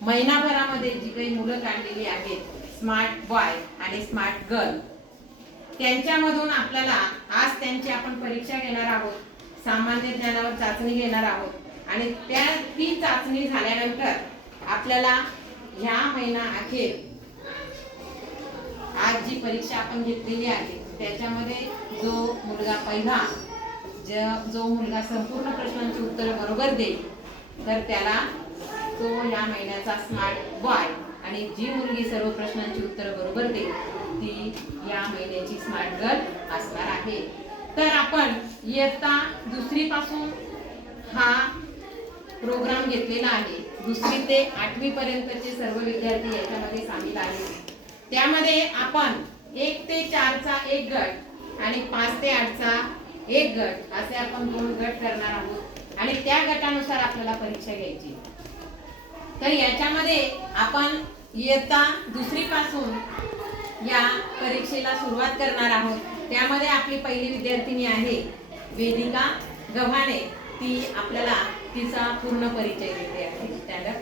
महिनाभरामध्ये जी काही मुलं काढलेली आहेत स्मार्ट बॉय आणि स्मार्ट गर्ल, त्यांच्यामधून आपल्याला आज त्यांची आपण परीक्षा घेणार आहोत, सामान्य ज्ञानावर चाचणी घेणार आहोत आणि ती चाचणी झाल्यानंतर आपल्याला ह्या महिना अखेर आज जी परीक्षा आपण घेतलेली आहे त्याच्यामध्ये जो मुलगा पहिला जो मुलगा संपूर्ण प्रश्नांची उत्तरे बरोबर देईल तर त्याला तो या महिन्याचा स्मार्ट बॉय आणि जी मुलगी सर्व प्रश्नांची उत्तरे बरोबर देईल ती या महिन्याची स्मार्ट गर्ल असणार आहे। तर आपण इयत्ता दुसरी पासून हा प्रोग्राम घेतलेला आहे। दुसरी ते 8वी पर्यंतचे सर्व विद्यार्थी याच्यामध्ये सामील आहेत। त्यामध्ये आपण 1 ते 4 चा एक गट आणि 5 ते 8 चा एक गट असे आपण 2 गट करणार आहोत आणि त्या गटानुसार आपल्याला परीक्षा घ्यायची। तर याच्यामध्ये आपण इयत्ता दुसरी पासून या परीक्षेला सुरुवात करणार आहोत। त्यामध्ये आपली पहिली विद्यार्थिनी आहे वेदिका गव्हाणे, ती आपल्याला तिचा पूर्ण परिचय देते आहे।